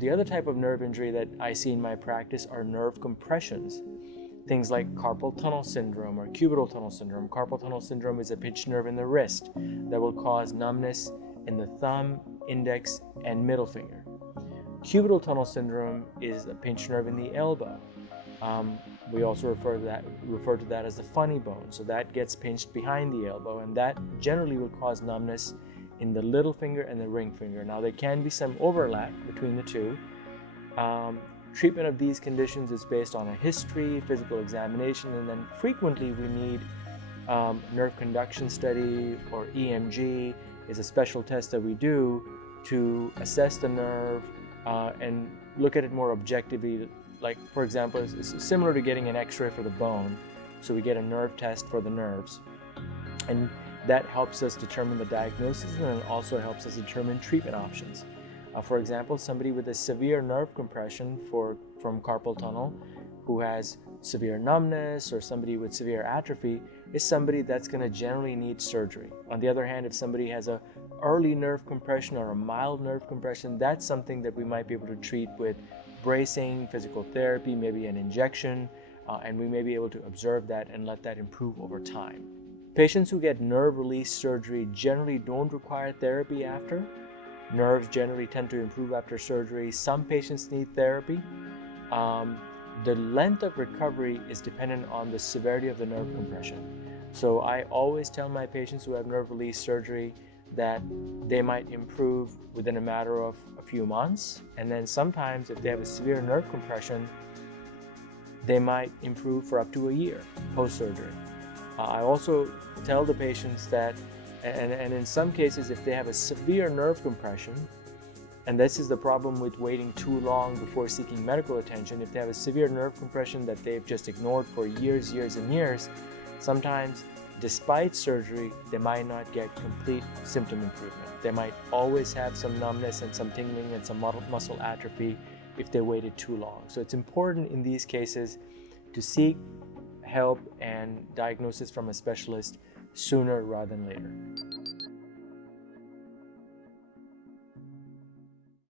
The other type of nerve injury that I see in my practice are nerve compressions. Things like carpal tunnel syndrome or cubital tunnel syndrome. Carpal tunnel syndrome is a pinched nerve in the wrist that will cause numbness in the thumb, index, and middle finger. Cubital tunnel syndrome is a pinched nerve in the elbow. We also refer to that as the funny bone. So that gets pinched behind the elbow, and that generally will cause numbness in the little finger and the ring finger. Now there can be some overlap between the two. Treatment of these conditions is based on a history, physical examination, and then frequently we need nerve conduction study, or EMG is a special test that we do to assess the nerve and look at it more objectively. Like, for example, it's similar to getting an x-ray for the bone. So we get a nerve test for the nerves, and that helps us determine the diagnosis, and it also helps us determine treatment options. For example, somebody with a severe nerve compression from carpal tunnel who has severe numbness, or somebody with severe atrophy, is somebody that's going to generally need surgery. On the other hand, if somebody has a early nerve compression or a mild nerve compression, that's something that we might be able to treat with bracing, physical therapy, maybe an injection, and we may be able to observe that and let that improve over time. Patients who get nerve release surgery generally don't require therapy after. Nerves generally tend to improve after surgery. Some patients need therapy. The length of recovery is dependent on the severity of the nerve compression. So I always tell my patients who have nerve release surgery that they might improve within a matter of a few months, and then sometimes if they have a severe nerve compression, they might improve for up to a year post-surgery. I also tell the patients that, and in some cases, if they have a severe nerve compression, and this is the problem with waiting too long before seeking medical attention, if they have a severe nerve compression that they've just ignored for years and years, sometimes despite surgery, they might not get complete symptom improvement. They might always have some numbness and some tingling and some muscle atrophy if they waited too long. So it's important in these cases to seek help and diagnosis from a specialist sooner rather than later.